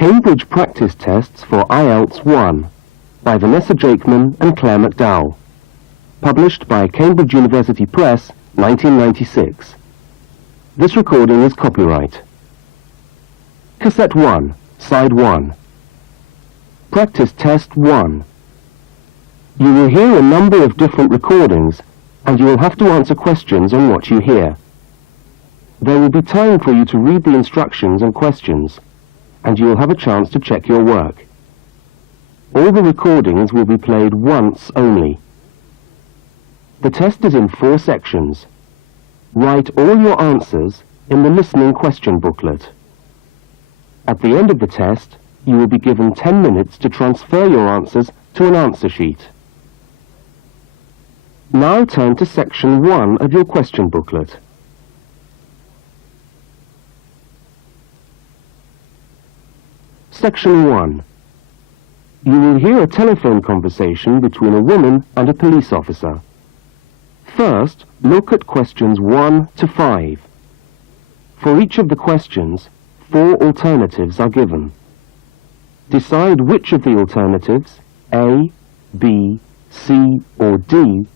Cambridge Practice Tests for Ielts 1 by Vanessa Jakeman and Claire McDowell. Published by Cambridge University Press, 1996. This recording is copyright. Casset-1, Side 1. Practice Test 1. You will hear a number of different recordings, and you will have to answer questions on what you hear. There will be time for you to read the instructions and questions, and you will have a chance to check your work. All the recordings will be played once only. The test is in 4 sections. Write all your answers in the listening question booklet. At the end of the test, you will be given 10 minutes to transfer your answers to an answer sheet. Now turn to section 1 of your question booklet. Section 1. You will hear a telephone conversation between a woman and a police officer. First, look at questions 1 to 5. For each of the questions, 4 alternatives are given. Decide which of the alternatives, A, B, C, or D,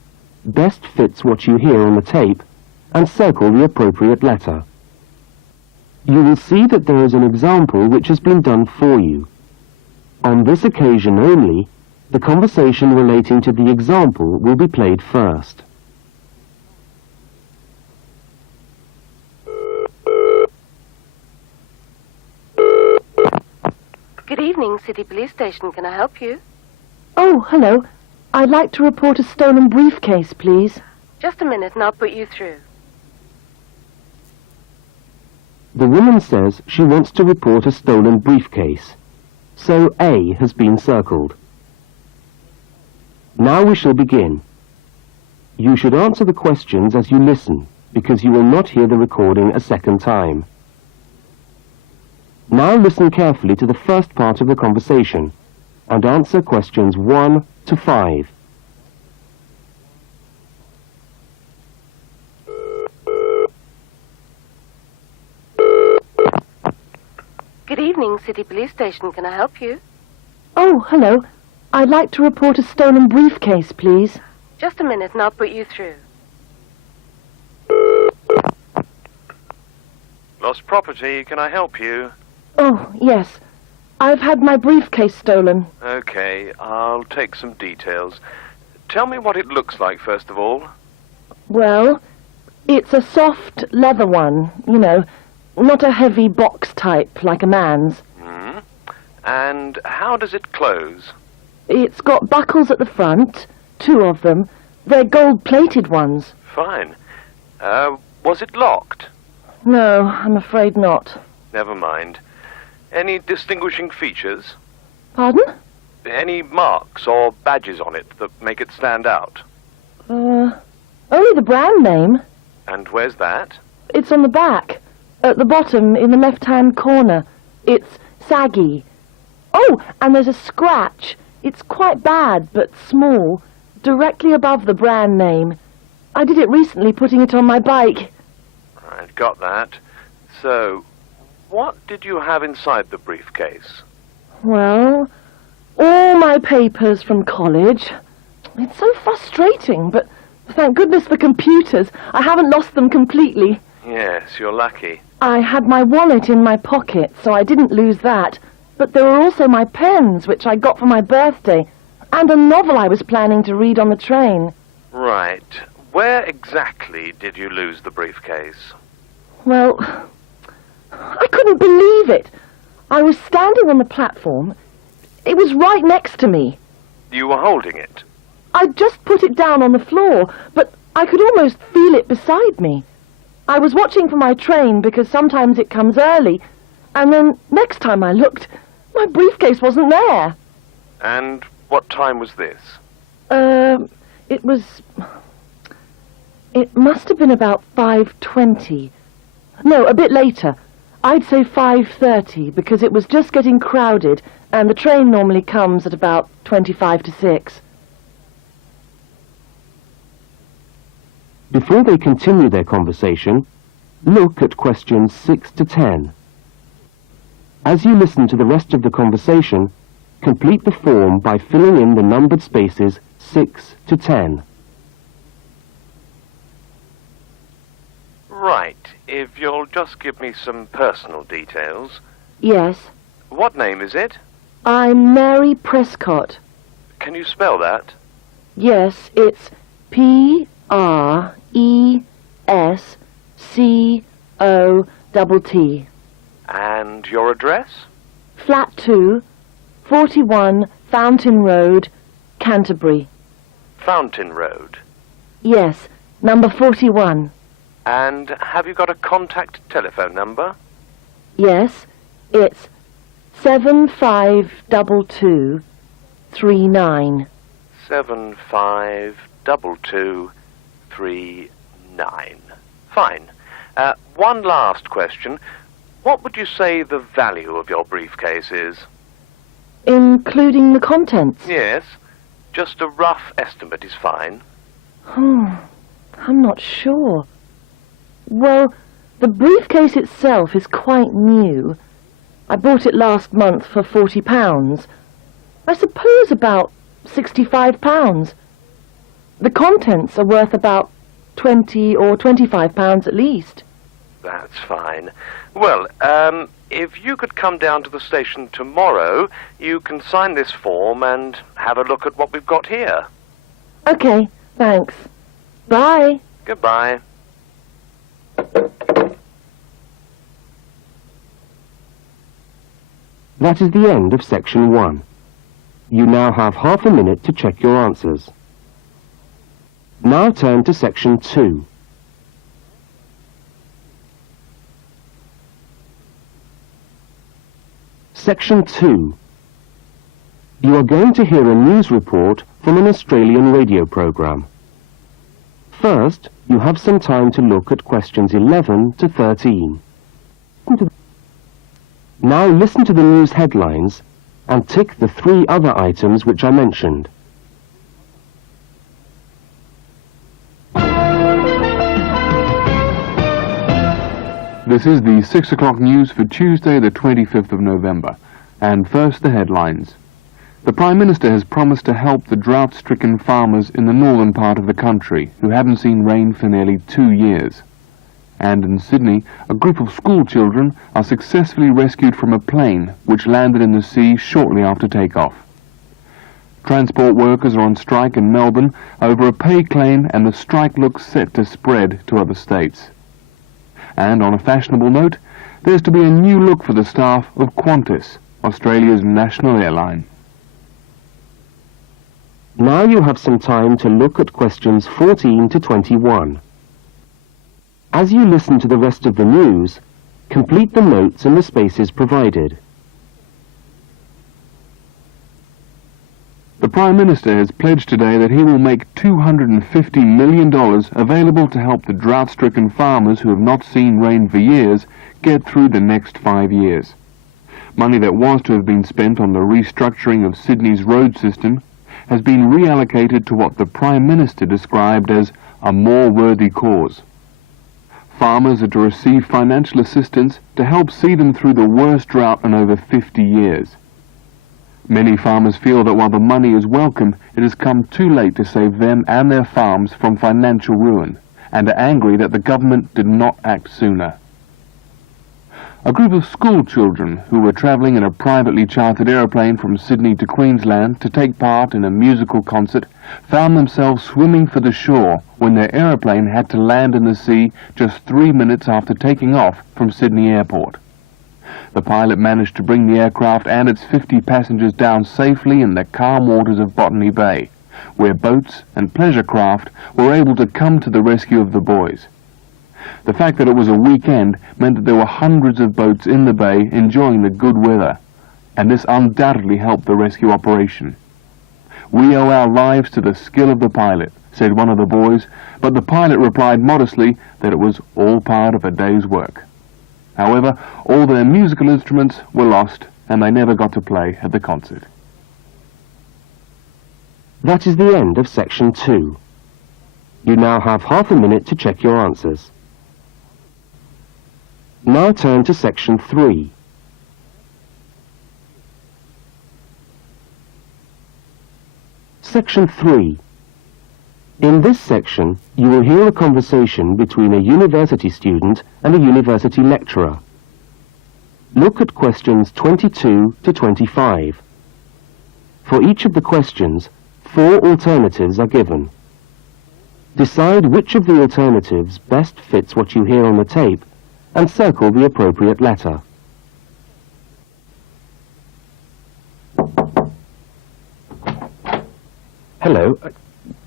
best fits what you hear on the tape, and circle the appropriate letter. You will see that there is an example which has been done for you. On this occasion only, the conversation relating to the example will be played first. Good evening, City Police Station. Can I help you? Oh, hello. I'd like to report a stolen briefcase, please. Just a minute and I'll put you through. The woman says she wants to report a stolen briefcase, so A has been circled. Now we shall begin. You should answer the questions as you listen, because you will not hear the recording a second time. Now listen carefully to the first part of the conversation, and answer questions 1 to 5. Good evening, City Police Station. Can I help you? Oh, hello. I'd like to report a stolen briefcase, please. Just a minute and I'll put you through. Lost property, can I help you? Oh, yes. I've had my briefcase stolen. Okay, I'll take some details. Tell me what it looks like, first of all. Well, it's a soft leather one, you know, not a heavy box type like a man's. And how does it close? It's got buckles at the front, 2 of them. They're gold-plated ones. Fine. Was it locked? No, I'm afraid not. Never mind. Any distinguishing features? Pardon? Any marks or badges on it that make it stand out? Only the brand name. And where's that? It's on the back. At the bottom, in the left-hand corner. It's saggy. Oh, and there's a scratch. It's quite bad, but small, directly above the brand name. I did it recently, putting it on my bike. I've got that. So, what did you have inside the briefcase? Well, all my papers from college. It's so frustrating, but thank goodness for computers. I haven't lost them completely. Yes, you're lucky. I had my wallet in my pocket, so I didn't lose that. But there were also my pens, which I got for my birthday, and a novel I was planning to read on the train. Right. Where exactly did you lose the briefcase? Well, I couldn't believe it. I was standing on the platform. It was right next to me. You were holding it? I'd just put it down on the floor, but I could almost feel it beside me. I was watching for my train because sometimes it comes early, and then next time I looked, my briefcase wasn't there. And what time was this? It must have been about 5:20. No, a bit later. I'd say 5:30 because it was just getting crowded and the train normally comes at about 25 to 6. Before they continue their conversation, look at questions 6 to 10. As you listen to the rest of the conversation, complete the form by filling in the numbered spaces 6 to 10. Right. If you'll just give me some personal details. Yes. What name is it? I'm Mary Prescott. Can you spell that? Yes, it's Prescott. And your address? Flat 2, 41 Fountain Road, Canterbury. Fountain Road. Yes, number 41. And have you got a contact telephone number? Yes, it's 752239. 752239. Fine. One last question. What would you say the value of your briefcase is? Including the contents? Yes. Just a rough estimate is fine. Oh, I'm not sure. Well, the briefcase itself is quite new. I bought it last month for £40. I suppose about £65. The contents are worth about £20 or £25 at least. That's fine. Well, if you could come down to the station tomorrow, you can sign this form and have a look at what we've got here. Okay, thanks. Bye. Goodbye. That is the end of section 1. You now have half a minute to check your answers. Now turn to section 2. Section 2. You are going to hear a news report from an Australian radio programme. First, you have some time to look at questions 11 to 13. Now listen to the news headlines and tick the 3 other items which I mentioned. This is the 6 o'clock news for Tuesday, the 25th of November. And first, the headlines. The Prime Minister has promised to help the drought-stricken farmers in the northern part of the country who haven't seen rain for nearly 2 years. And in Sydney, a group of school children are successfully rescued from a plane which landed in the sea shortly after takeoff. Transport workers are on strike in Melbourne over a pay claim, and the strike looks set to spread to other states. And on a fashionable note, there's to be a new look for the staff of Qantas, Australia's national airline. Now you have some time to look at questions 14 to 21. As you listen to the rest of the news, complete the notes in the spaces provided. The Prime Minister has pledged today that he will make $250 million available to help the drought-stricken farmers who have not seen rain for years get through the next 5 years. Money that was to have been spent on the restructuring of Sydney's road system has been reallocated to what the Prime Minister described as a more worthy cause. Farmers are to receive financial assistance to help see them through the worst drought in over 50 years. Many farmers feel that while the money is welcome, it has come too late to save them and their farms from financial ruin, and are angry that the government did not act sooner. A group of school children who were travelling in a privately chartered aeroplane from Sydney to Queensland to take part in a musical concert found themselves swimming for the shore when their aeroplane had to land in the sea just 3 minutes after taking off from Sydney Airport. The pilot managed to bring the aircraft and its 50 passengers down safely in the calm waters of Botany Bay, where boats and pleasure craft were able to come to the rescue of the boys. The fact that it was a weekend meant that there were hundreds of boats in the bay enjoying the good weather, and this undoubtedly helped the rescue operation. "We owe our lives to the skill of the pilot," said one of the boys, but the pilot replied modestly that it was all part of a day's work. However, all their musical instruments were lost, and they never got to play at the concert. That is the end of section 2. You now have half a minute to check your answers. Now turn to section 3. Section 3. In this section, you will hear a conversation between a university student and a university lecturer. Look at questions 22 to 25. For each of the questions, 4 alternatives are given. Decide which of the alternatives best fits what you hear on the tape and circle the appropriate letter. Hello.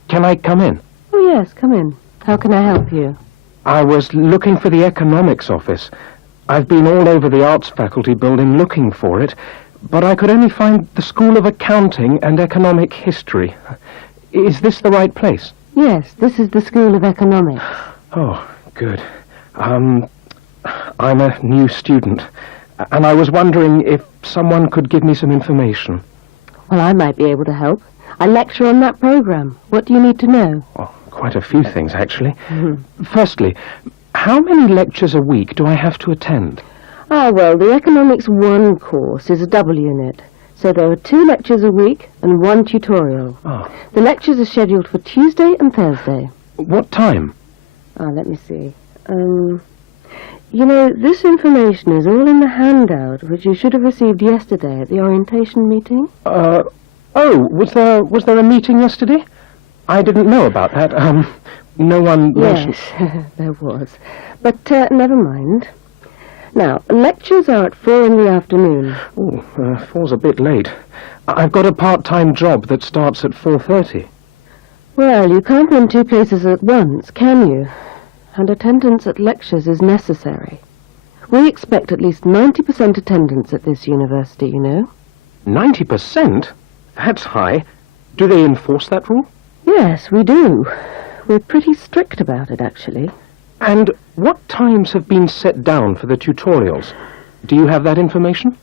Can I come in? Oh, yes, come in. How can I help you? I was looking for the economics office. I've been all over the arts faculty building looking for it, but I could only find the School of Accounting and Economic History. Is this the right place? Yes, this is the School of Economics. Oh, good. I'm a new student, and I was wondering if someone could give me some information. Well, I might be able to help. I lecture on that program. What do you need to know? Oh, quite a few things, actually. Firstly, how many lectures a week do I have to attend? Ah, well, the Economics 1 course is a double unit. So there are 2 lectures a week and 1 tutorial. Oh. The lectures are scheduled for Tuesday and Thursday. What time? Let me see. You know, this information is all in the handout, which you should have received yesterday at the orientation meeting. Oh, was there a meeting yesterday? I didn't know about that. No one mentioned... Yes, there was. But never mind. Now, lectures are at 4 in the afternoon. Oh, 4's a bit late. I've got a part-time job that starts at 4:30. Well, you can't be in 2 places at once, can you? And attendance at lectures is necessary. We expect at least 90% attendance at this university, you know. 90%? That's high. Do they enforce that rule? Yes, we do. We're pretty strict about it, actually. And what times have been set down for the tutorials? Do you have that information?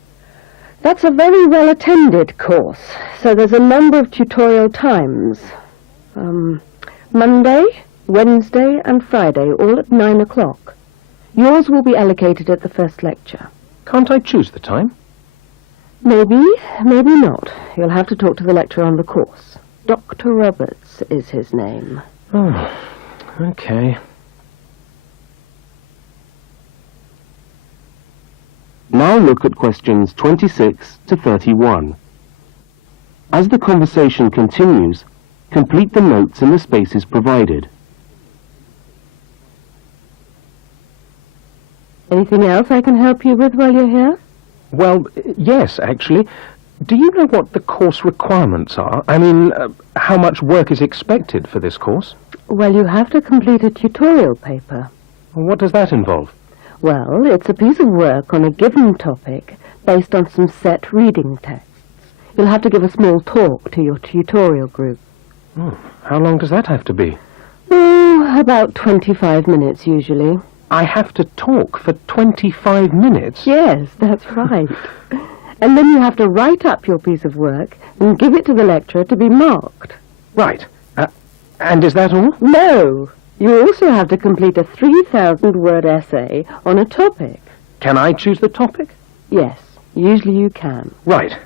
That's a very well-attended course, so there's a number of tutorial times. Monday, Wednesday and Friday, all at 9 o'clock. Yours will be allocated at the first lecture. Can't I choose the time? Maybe, maybe not. You'll have to talk to the lecturer on the course. Dr. Roberts is his name. Oh, okay. Now look at questions 26 to 31. As the conversation continues, complete the notes in the spaces provided. Anything else I can help you with while you're here? Well, yes, actually. Do you know what the course requirements are? I mean, how much work is expected for this course? Well, you have to complete a tutorial paper. What does that involve? Well, it's a piece of work on a given topic based on some set reading texts. You'll have to give a small talk to your tutorial group. Oh, how long does that have to be? Oh, about 25 minutes usually. I have to talk for 25 minutes? Yes, that's right. And then you have to write up your piece of work and give it to the lecturer to be marked. Right. And is that all? No. You also have to complete a 3,000-word essay on a topic. Can I choose the topic? Yes, usually you can. Right.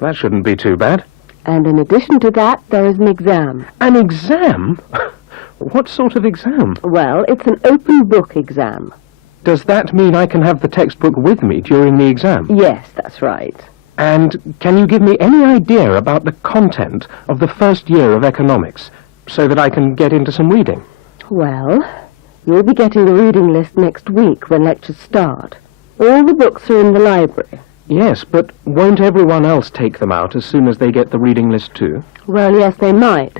That shouldn't be too bad. And in addition to that, there is an exam. An exam? What sort of exam? Well, it's an open book exam. Does that mean I can have the textbook with me during the exam? Yes, that's right. And can you give me any idea about the content of the first year of economics, so that I can get into some reading? Well, you'll be getting the reading list next week when lectures start. All the books are in the library. Yes, but won't everyone else take them out as soon as they get the reading list too? Well, yes, they might.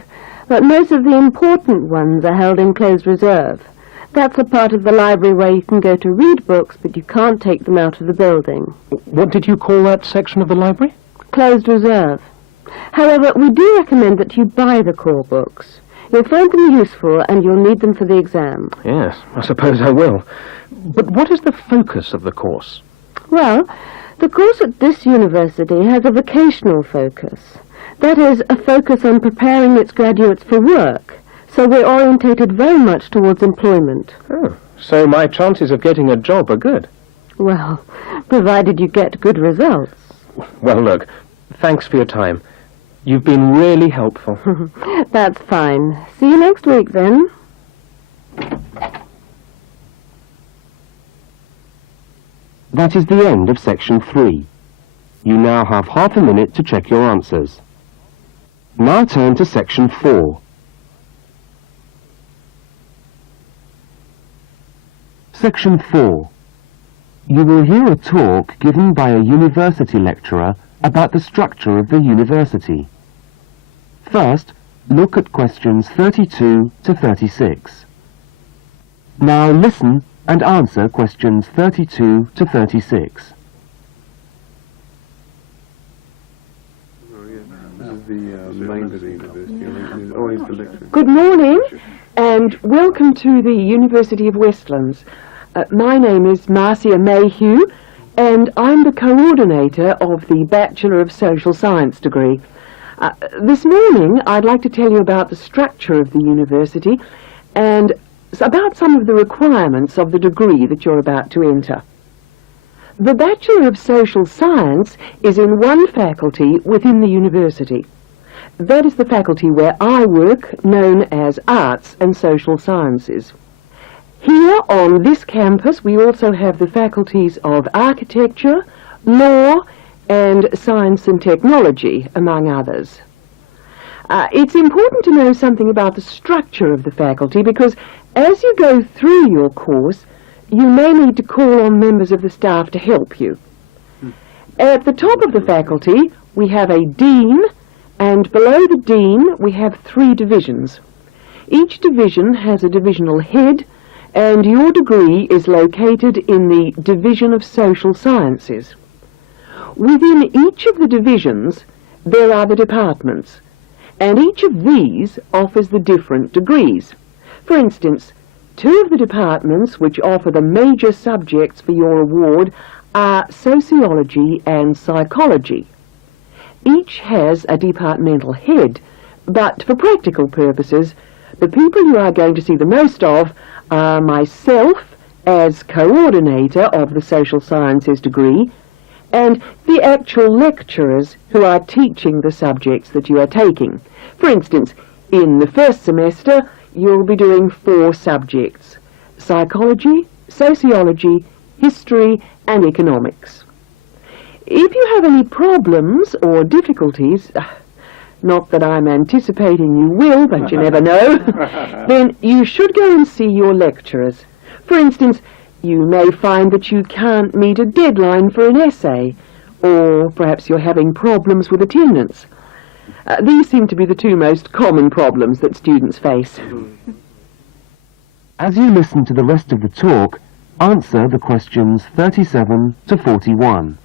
But most of the important ones are held in closed reserve. That's a part of the library where you can go to read books, but you can't take them out of the building. What did you call that section of the library? Closed reserve. However, we do recommend that you buy the core books. You'll find them useful and you'll need them for the exam. Yes, I suppose I will. But what is the focus of the course? Well, the course at this university has a vocational focus. That is, a focus on preparing its graduates for work. So we're orientated very much towards employment. Oh, so my chances of getting a job are good. Well, provided you get good results. Well, look, thanks for your time. You've been really helpful. That's fine. See you next week, then. That is the end of section 3. You now have half a minute to check your answers. Now turn to section 4. Section 4. You will hear a talk given by a university lecturer about the structure of the university. First, look at questions 32 to 36. Now listen and answer questions 32 to 36. Good morning and welcome to the University of Westlands. My name is Marcia Mayhew and I'm the coordinator of the Bachelor of Social Science degree. This morning I'd like to tell you about the structure of the university and about some of the requirements of the degree that you're about to enter. The Bachelor of Social Science is in one faculty within the university. That is the faculty where I work, known as Arts and Social Sciences. Here on this campus we also have the faculties of Architecture, Law and Science and Technology, among others. It's important to know something about the structure of the faculty because as you go through your course you may need to call on members of the staff to help you. At the top of the faculty we have a dean, and below the dean we have 3 divisions. Each division has a divisional head, and your degree is located in the Division of Social Sciences. Within each of the divisions there are the departments, and each of these offers the different degrees. For instance, 2 of the departments which offer the major subjects for your award are Sociology and Psychology. Each has a departmental head, but for practical purposes, the people you are going to see the most of are myself as coordinator of the Social Sciences degree, and the actual lecturers who are teaching the subjects that you are taking. For instance, in the first semester, you'll be doing 4 subjects: psychology, sociology, history, and economics. If you have any problems or difficulties, not that I'm anticipating you will, but you never know, then you should go and see your lecturers. For instance, you may find that you can't meet a deadline for an essay, or perhaps you're having problems with attendance. These seem to be the 2 most common problems that students face. As you listen to the rest of the talk, answer the questions 37 to 41.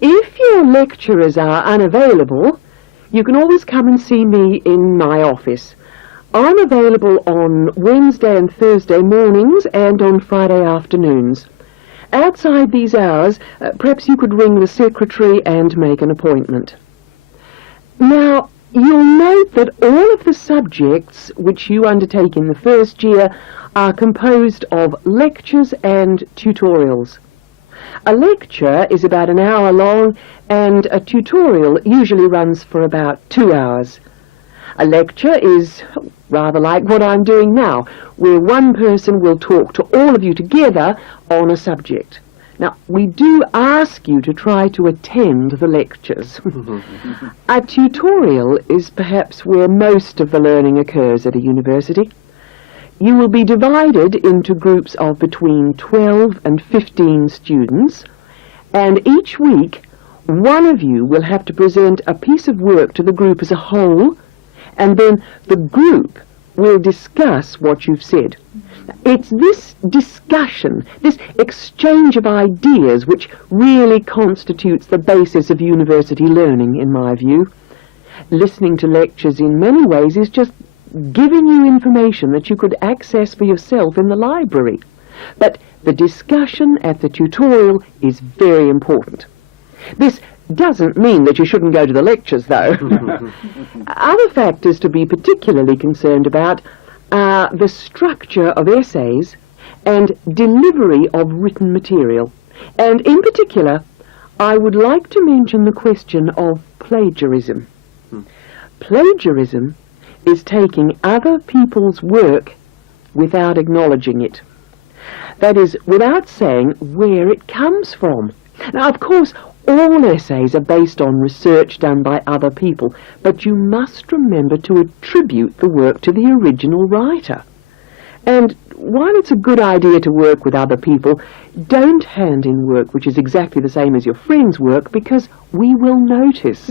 If your lecturers are unavailable, you can always come and see me in my office. I'm available on Wednesday and Thursday mornings and on Friday afternoons. Outside these hours, perhaps you could ring the secretary and make an appointment. Now, you'll note that all of the subjects which you undertake in the first year are composed of lectures and tutorials. A lecture is about an hour long, and a tutorial usually runs for about 2 hours. A lecture is rather like what I'm doing now, where one person will talk to all of you together on a subject. Now, we do ask you to try to attend the lectures. A tutorial is perhaps where most of the learning occurs at a university. You will be divided into groups of between 12 and 15 students, and each week one of you will have to present a piece of work to the group as a whole, and then the group will discuss what you've said. It's this discussion, this exchange of ideas, which really constitutes the basis of university learning, in my view. Listening to lectures in many ways is just giving you information that you could access for yourself in the library. But the discussion at the tutorial is very important. This doesn't mean that you shouldn't go to the lectures, though. Other factors to be particularly concerned about are the structure of essays and delivery of written material. And in particular, I would like to mention the question of plagiarism. Plagiarism is taking other people's work without acknowledging it. That is, without saying where it comes from. Now, of course, all essays are based on research done by other people, but you must remember to attribute the work to the original writer. And while it's a good idea to work with other people, don't hand in work which is exactly the same as your friend's work, because we will notice.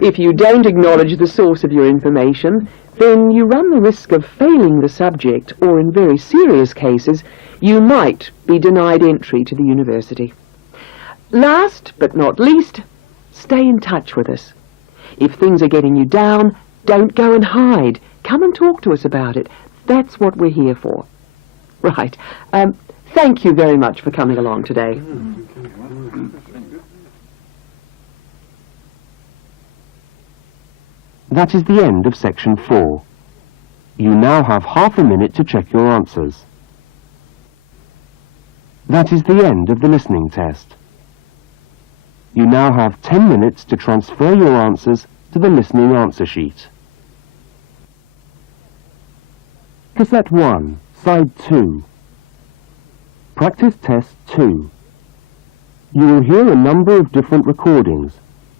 If you don't acknowledge the source of your information, then you run the risk of failing the subject, or in very serious cases, you might be denied entry to the university. Last but not least, stay in touch with us. If things are getting you down, don't go and hide. Come and talk to us about it. That's what we're here for. Right. Thank you very much for coming along today. That is the end of section 4. You now have half a minute to check your answers. That is the end of the listening test. You now have 10 minutes to transfer your answers to the listening answer sheet. Cassette-1, Side 2. Practice Test 2. You will hear a number of different recordings,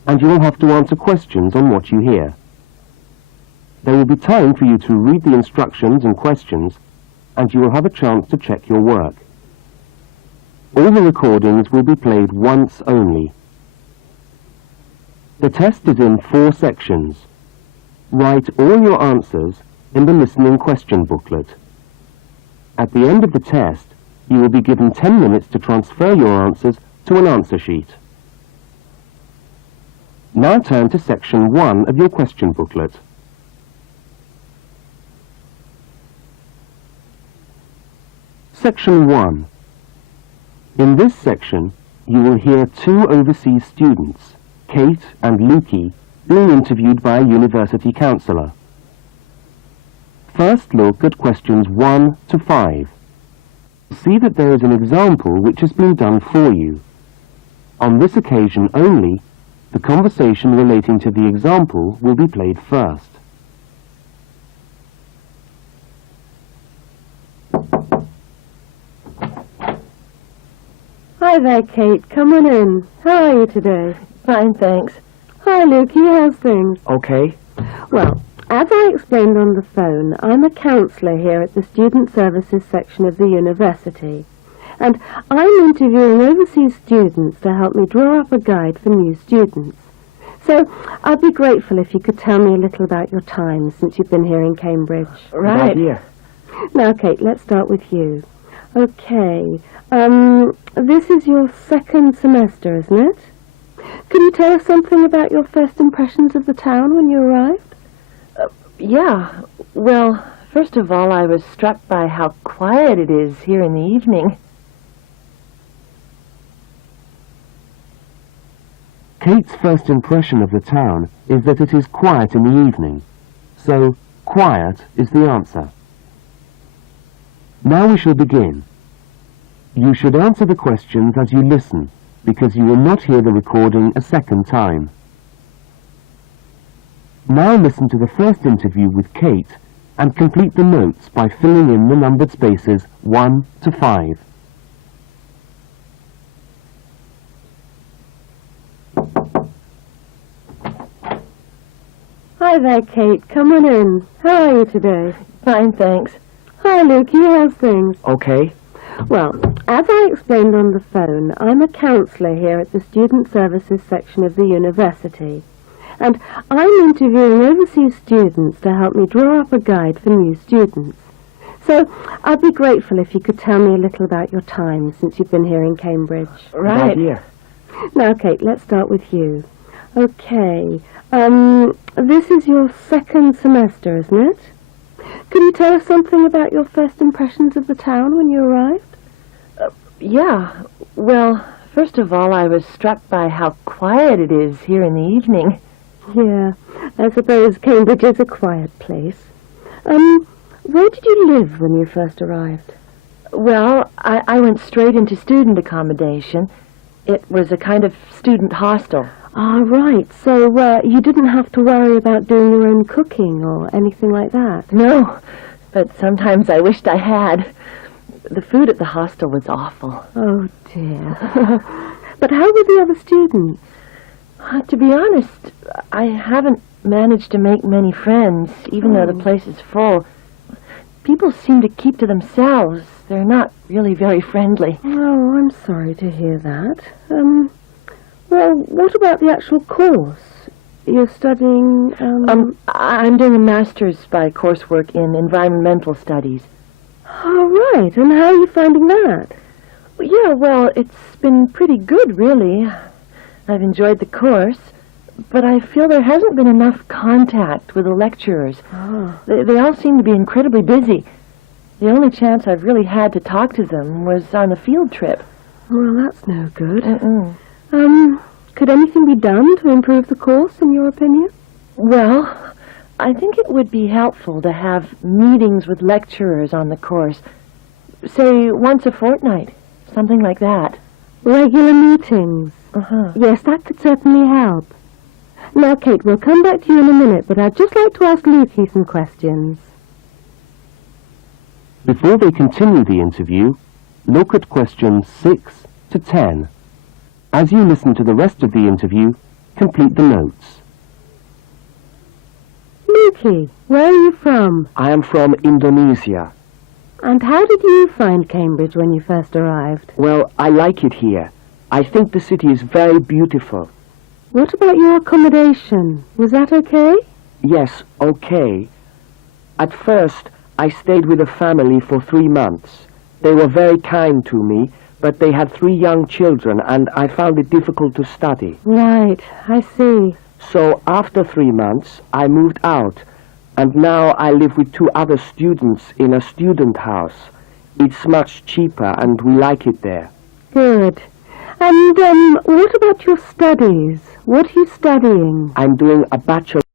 and you will have to answer questions on what you hear. There will be time for you to read the instructions and questions, and you will have a chance to check your work. All the recordings will be played once only. The test is in 4 sections. Write all your answers in the listening question booklet. At the end of the test, you will be given 10 minutes to transfer your answers to an answer sheet. Now turn to section 1 of your question booklet. Section 1. In this section, you will hear 2 overseas students, Kate and Lukey, being interviewed by a university counsellor. First look at questions 1 to 5. See that there is an example which has been done for you. On this occasion only, the conversation relating to the example will be played first. Hi there, Kate. Come on in. How are you today? Fine, thanks. Hi, Lukey. How's things? Okay. Well, as I explained on the phone, I'm a counsellor here at the Student Services section of the university. And I'm interviewing overseas students to help me draw up a guide for new students. So I'd be grateful if you could tell me a little about your time since you've been here in Cambridge. Right. Yeah. Now, Kate, let's start with you. Okay. This is your 2nd semester, isn't it? Could you tell us something about your first impressions of the town when you arrived? Yeah. Well, first of all, I was struck by how quiet it is here in the evening. Kate's first impression of the town is that it is quiet in the evening. So, quiet is the answer. Now we shall begin. You should answer the questions as you listen, because you will not hear the recording a second time. Now listen to the first interview with Kate and complete the notes by filling in the numbered spaces 1 to 5. Hi there, Kate. Come on in. How are you today? Fine, thanks. Hi, Lukey. How's things? Okay. Well, as I explained on the phone, I'm a counsellor here at the Student Services section of the university. And I'm interviewing overseas students to help me draw up a guide for new students. So I'd be grateful if you could tell me a little about your time since you've been here in Cambridge. Right. Yeah. Now, Kate, let's start with you. Okay. This is your 2nd semester, isn't it? Could you tell us something about your first impressions of the town when you arrived? Yeah. Well, first of all, I was struck by how quiet it is here in the evening. Yeah, I suppose Cambridge is a quiet place. Where did you live when you first arrived? Well, I went straight into student accommodation, It was a kind of student hostel. Ah, right. So, you didn't have to worry about doing your own cooking or anything like that? No, but sometimes I wished I had. The food at the hostel was awful. Oh, dear. But how were the other students? To be honest, I haven't managed to make many friends, even though the place is full. People seem to keep to themselves. They're not really very friendly. Oh, I'm sorry to hear that. Well, what about the actual course? You're studying, I'm doing a master's by coursework in environmental studies. Oh, right. And how are you finding that? Yeah, well, it's been pretty good, really. I've enjoyed the course, but I feel there hasn't been enough contact with the lecturers. Oh. They all seem to be incredibly busy. The only chance I've really had to talk to them was on the field trip. Well, that's no good. Mm-mm. Could anything be done to improve the course, in your opinion? Well, I think it would be helpful to have meetings with lecturers on the course. Say, once a fortnight. Something like that. Regular meetings? Uh-huh. Yes, that could certainly help. Now, Kate, we'll come back to you in a minute, but I'd just like to ask Lukey some questions. Before they continue the interview, look at questions 6 to 10. As you listen to the rest of the interview, complete the notes. Lukey, where are you from? I am from Indonesia. And how did you find Cambridge when you first arrived? Well, I like it here. I think the city is very beautiful. What about your accommodation? Was that okay? Yes, okay. At first, I stayed with a family for 3 months. They were very kind to me, but they had 3 young children, and I found it difficult to study. Right, I see. So after 3 months, I moved out, and now I live with 2 other students in a student house. It's much cheaper, and we like it there. Good. And, what about your studies? What are you studying? I'm doing a bachelor